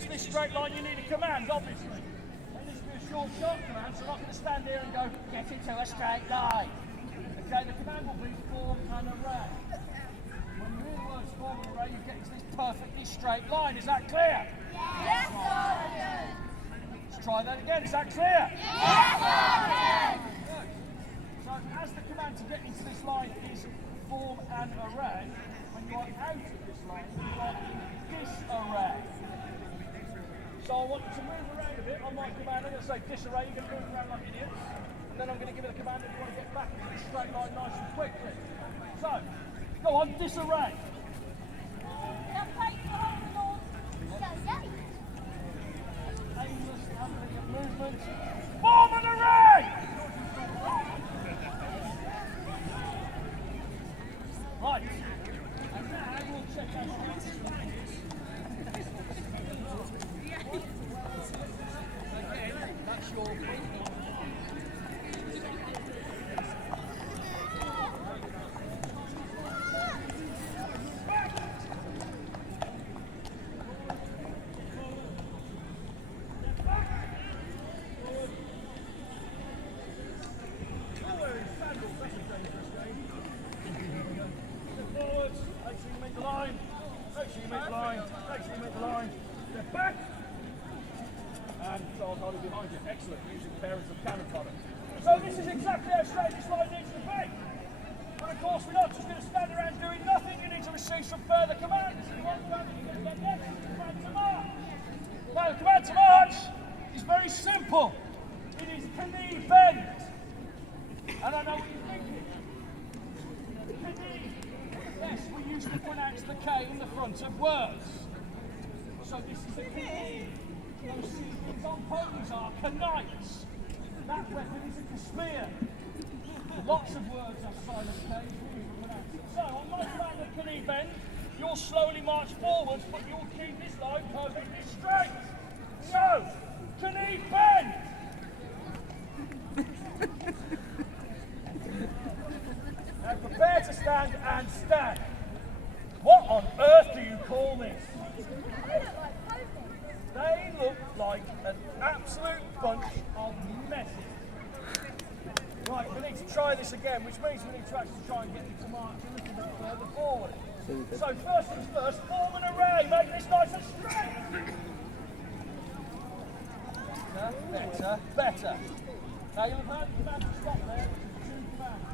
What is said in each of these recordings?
into this straight line, you need a command, obviously. It needs to be a short, sharp command, so I'm not going to stand here and go, get into a straight line. Okay, the command will be form an array. When you hear the words form an array, you get into this perfectly straight line. Is that clear? Yes, Sergeant. Let's try that again. Is that clear? Yes, Sergeant. Good. So as the command to get into this line is form an array, when you are out of this line, you are in disarray. So I want you to move around a bit on my command. I'm going to say disarray, you're going to move around like idiots. And then I'm going to give you the command if you want to get back into this straight line nice and quickly. So, go on, disarray. Aimless handling of movement. Form an array! Right. And now we'll check our strategy. Again, that's your point. Behind you. Excellent, using parents of cannon fodder. So this is exactly how straight this line needs to be. And of course we're not just going to stand around doing nothing, you need to receive some further commands. If you want that, you're going to get next, command to march. Now the command to march is very simple. It is knee bend. And I know what you're thinking. Knee. Yes, we used to pronounce the K in the front of words. So this is a knee. Those sequins on ponies are knights. That weapon is a spear. Lots of words have silent K's. So on my command of knee bend, you'll slowly march forwards, but you'll keep this line perfectly straight. So, knee bend. Now prepare to stand and stand. What on earth do you call this? They look like an absolute bunch of messes. Right, we need to try this again, which means we need to actually try and get you to march a little bit further forward. So first things first, form an array, make this nice and straight. Better, better. Now you'll have heard the command to stop there, which is two commands.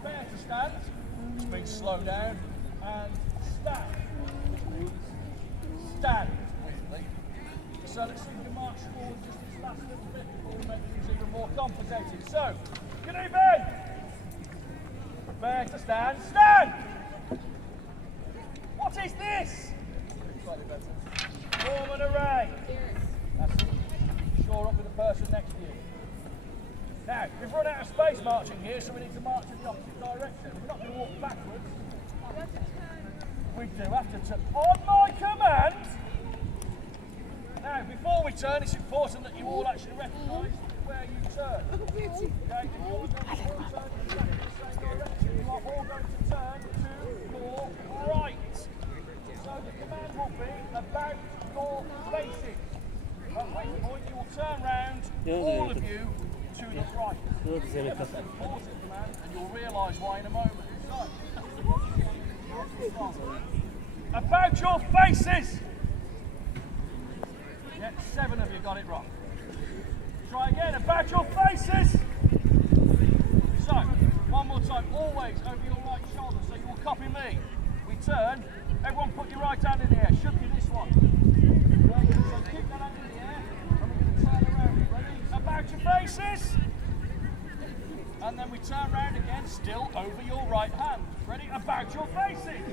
Prepare to stand, which means slow down, and stand, which means stand. So let's see if we can march forward just this last little bit before we make things even more complicated. So, good evening! Prepare to stand. Stand! What is this? Slightly better. Form an array. That's it. Shore up with the person next to you. Now, we've run out of space marching here, so we need to march in the opposite direction. We're not going to walk backwards. We do have to turn. On my command! Now, before we turn, it's important that you all actually recognise where you turn. Okay, if you're all going to turn in exactly the same direction, you are all going to turn to your right. So the command will be about your faces. At which point you will turn round, all of you, to the right. Ever said pause the command, and you'll realise why in a moment. So, about your faces! Yeah, 7 of you got it wrong. Try again, about your faces! So, one more time, always over your right shoulder, so you will copy me. We turn, everyone put your right hand in the air, should be this one. Right, so keep that hand in the air, and we're going to turn around. Ready? About your faces! And then we turn around again, still over your right hand. Ready? About your faces!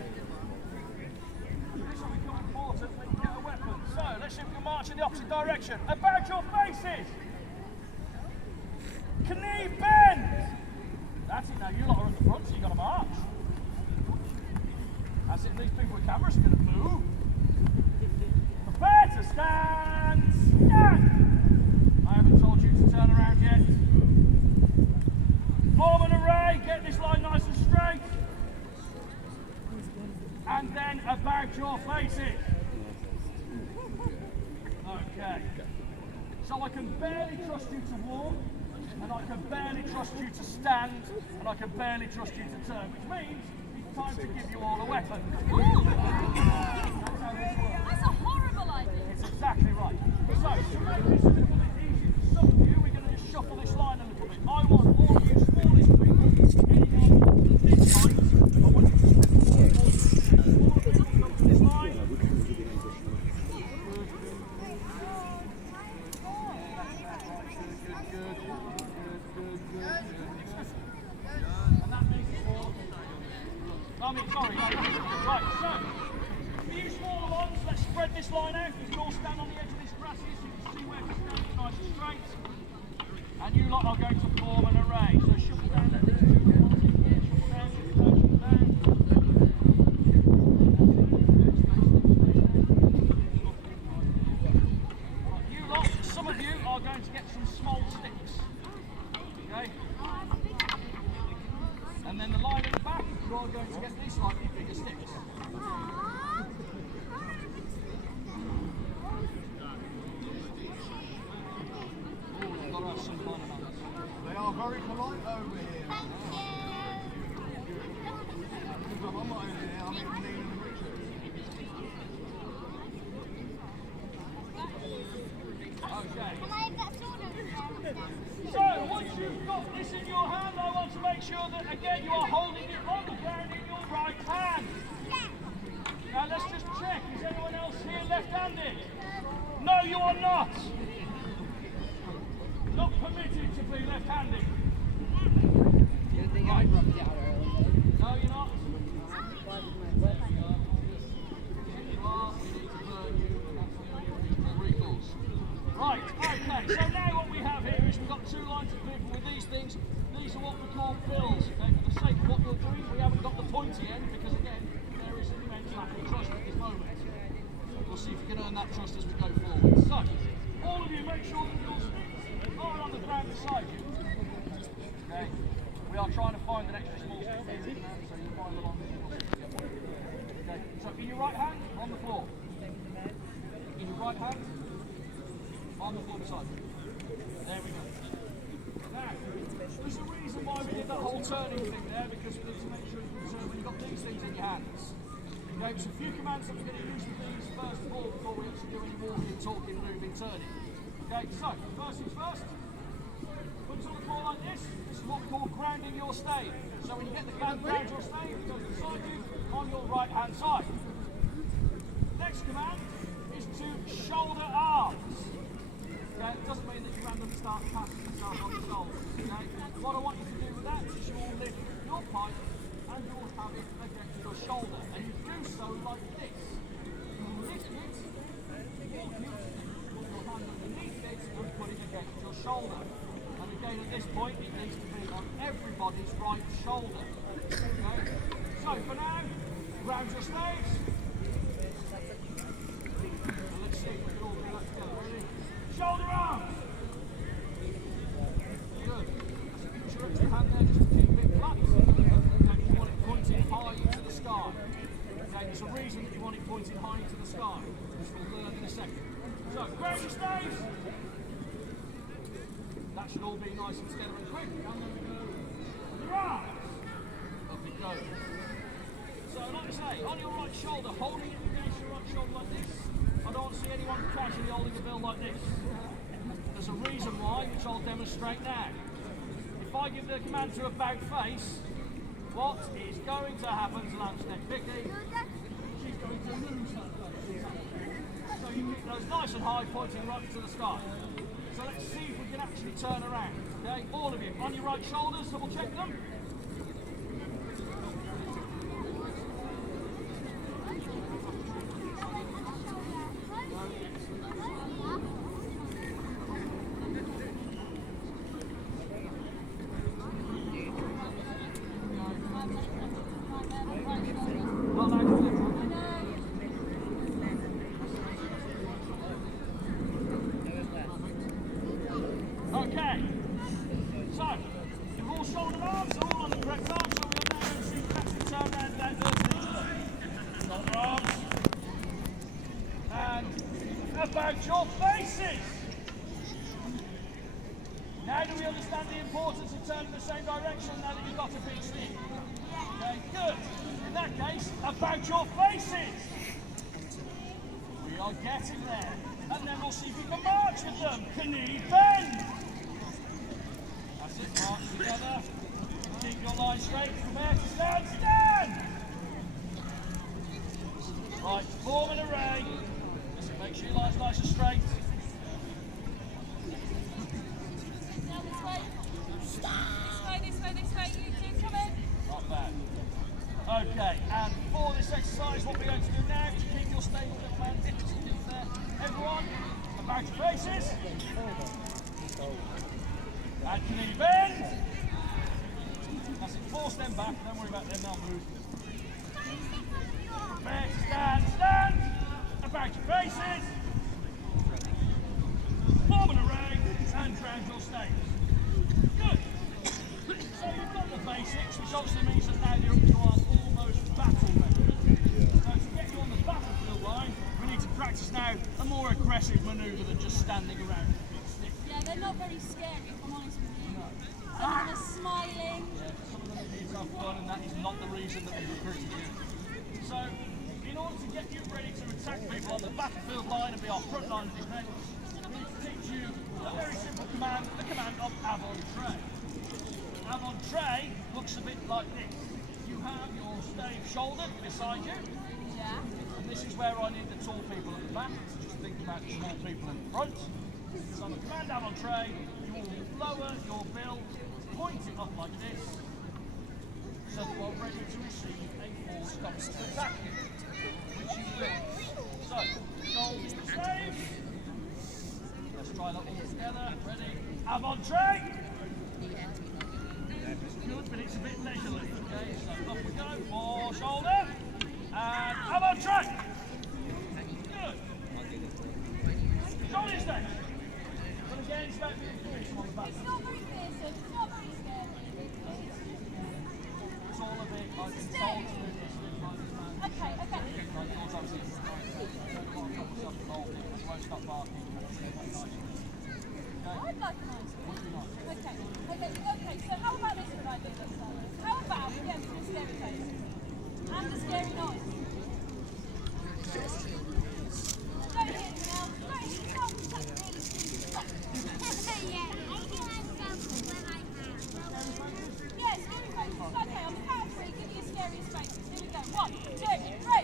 This will become important when you get a weapon. So, let's see if we can march in the opposite direction. About your faces! Knee bend! That's it now, you lot are at the front, so you've got to march. That's it, these people with cameras are going to move. Prepare to stand! Stand! I haven't told you to turn around yet. Form an array, get this line nice and straight. And then about your faces. So I can barely trust you to walk, and I can barely trust you to stand, and I can barely trust you to turn, which means it's time to give you all a weapon. That's how this works. That's a horrible idea. It's exactly right. So, to make this a little bit easier for some of you, we're going to just shuffle this line a little bit. I want all of you smallest people, anyone this height, I want you to step forward. Smaller people come to this line. Sorry, right, so, for you smaller ones, let's spread this line out. You can all stand on the edge of this grass here so you can see where to stand nice and straight. And you lot are going to form an array. So shuffle down there, there's two little ones in here, shuffle down, shuffle down, shuffle down. Right, you lot, some of you are going to get some small sticks. Okay? And then the line at the back, you are going to get these slightly bigger sticks. Got to have some fun about this. They are very polite over here. I'm not over here, I'm in Neil and Richard. Okay. Can I have that sword over there? So, once you've got this in your hand, I want to make sure that, again, you are holding it on the ground in your right hand. Now, let's just check. Is anyone else here left-handed? No, you are not. Not permitted to be left-handed. You think I dropped out earlier? No, you're not. You are. We need to burn you, and that's the only reasonable recourse. Right, okay, so now what we have here is we've got two lines of people with these things. These are what we call bills, okay? For the sake of what you're doing, we haven't got the pointy end because, again, there is an immense lack of trust at this moment. We'll see if we can earn that trust as we go forward. So, all of you make sure that your sticks are on the ground beside you. Okay? We are trying to find an extra small stick here, so you find them on the floor. Okay, so in your right hand, on the floor. In your right hand, on the floor beside you. There we go. Now, there's a reason why we did that whole turning thing there, because we need to make sure when you've got these things in your hands. Okay, so a few commands that we're going to use with these first of all before we actually do any walking, talking, moving, turning. Okay, so first things first. Put it on the floor like this. This is what we call grounding your stave. So when you get the command ground your stave, it goes beside you on your right hand side. Next command is to shoulder arms. Okay, it doesn't mean that you randomly start passing yourself on the shoulders. Okay? What I want you to do with that is you will lift your pipe and you will have it against your shoulder. And you do so like this. You will lift it, walk it, put your hand underneath it and put it against your shoulder. And again at this point it needs to be on everybody's right shoulder. Okay? So for now, ground your staves. So let's see if we can all do that together. Ready? Shoulder arms! Good. Use your extra hand there just to keep it flat. Okay, you want it pointing high into the sky. Okay, there's a reason that you want it pointing high into the sky, which we'll learn in a second. So, ground your staves. That should all be nice and steady and quick. And then we go. Your arms! Up it goes. So, like I say, on your right shoulder, holding it against your right shoulder like this. I don't see anyone casually holding a bill like this. There's a reason why, which I'll demonstrate now. If I give the command to about face, what is going to happen to Lampstead Vicky? She's going to lose her face. So you keep those nice and high, pointing right to the sky. So let's see if we can actually turn around. Okay, all of you, on your right shoulders, double check them. Okay, so you've all shouldered arms, they're all on the correct arm, so we are now going to see practice turn around that earth. Shoulder arms. And about your faces. Now do we understand the importance of turning the same direction now that you've got a big stick? Okay, good. In that case, about your faces. We are getting there. And then we'll see if you can march with them. Knee bend. That's it, march together. Keep your line straight. Prepare to stand, stand! Right, form an array. Listen, make sure your line's nice and straight. Now this way. This way. You two, come in. Not bad. Okay, and for this exercise, what we're going to do now is keep your stable little man there. Everyone, about your faces. And knee bend. That's it, force them back, don't worry about them, they'll move. Prepare to stand, stand. About your faces. Form an array and ground your staves. Good. So you've got the basics, which obviously means that now you're up to our almost battle record. So to get you on the battlefield line, we need to practice now a more aggressive manoeuvre than just standing around with a big stick. Yeah, they're not very scary, if I'm honest with you. Some of them are smiling. Yeah, some of them need to have fun, and that is not the reason that we recruited you. So, in order to get you ready to attack people on the battlefield line and be our front line of defence, we need to teach you a very simple command, the command of avant-tray. Avant-tray looks a bit like this. You have your stave shouldered beside you, Yeah. and this is where I need the tall people at the back. Just think about the small people in the front. So on the command avant-tray, you will lower your bill, point it up like this, so that you are ready to receive a force coming to attack you, which you will. So, shoulder your stave. Let's try that all together. Ready? Avant-tray. Good, but it's a bit leisurely. Okay, so up we go. More shoulder. And avant-tray. Good. Shoulder your stave. But again, it's about being fearsome on the back. It's not very fearsome. It's not very scary. It's all a bit like it's told to do this thing like this, man. Okay. Like yours, obviously. Don't want to cut yourself involved in it. You won't stop barking. I'd like an ice cream. Okay, so how about this for an idea this time? How about we get to a scary face? And a scary noise. Go ahead now. Go ahead. Yeah, scary faces. Okay, on the count of 3, give me your scariest faces. Here we go. 1, 2, 3.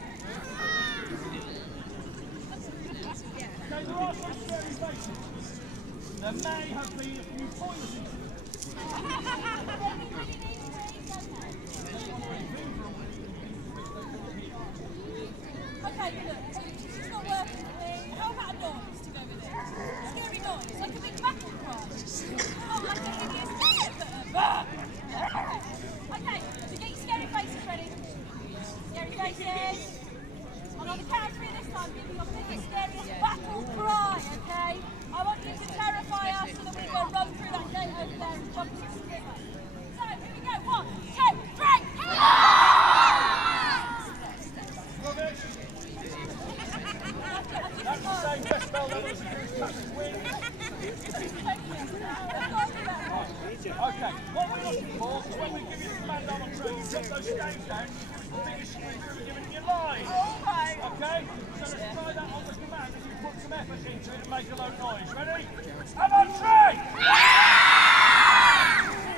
Okay, there are some scary faces. There may have been a few points in it. Okay, look, this is not working for me. How about a noise to go with it? Scary noise, like a big battle cry. Oh, like a hideous Okay, so get your scary faces ready. Scary faces. And on the count of 3 this time, give me your biggest, scariest battle cry, okay? I want you to terrify us so that we go run through that gate over there and jump into the river. So, here we go. 1, 2, 3. Rubbish. That's the same decibel level as the Patrick Wing. Okay, what we're looking for is when we give you the command on train, you drop those staves down, you give us the biggest scream you've given in your life. Okay? So let's try that on the command as you put some effort into it and make a loud noise. Ready? I'm on train!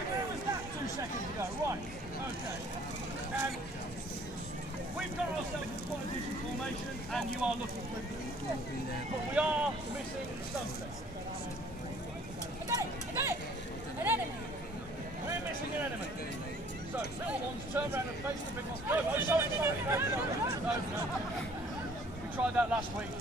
Where was that 2 seconds ago? Right. Okay. And we've got ourselves a quite a decent formation and you are looking for it. But we are missing something. I got it. An enemy. We're missing an enemy. So, little ones turn around and face the big ones. No, sorry. No. We tried that last week.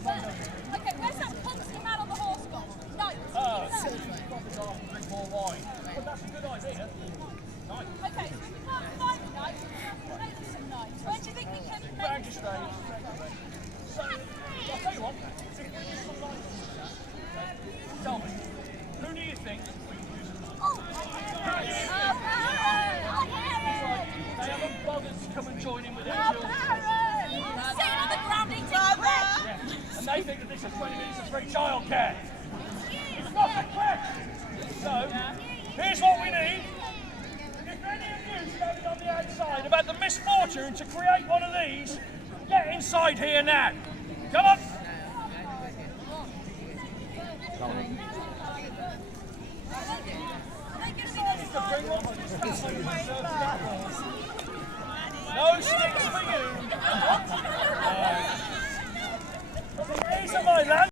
Okay, where's that clumsy man on the horse gone? No. Probably got off a bit more wide. But that's a good idea. Nice. Okay, so if we can't find the knife, we can make some knives. Where do you think we can make Round your some stage. knives? So, I'll tell you what. If we use some lights on this chat, tell me, who do you think we can use as lights? They haven't bothered to come and join in with their children. Sitting on the ground eating bread. Yeah. And they think that this is 20 minutes of free childcare. It's not a question. So, here's what we need. If any of you standing on the outside have had the misfortune to create one of these, get inside here now. Come on. No sticks for you. These are my lads.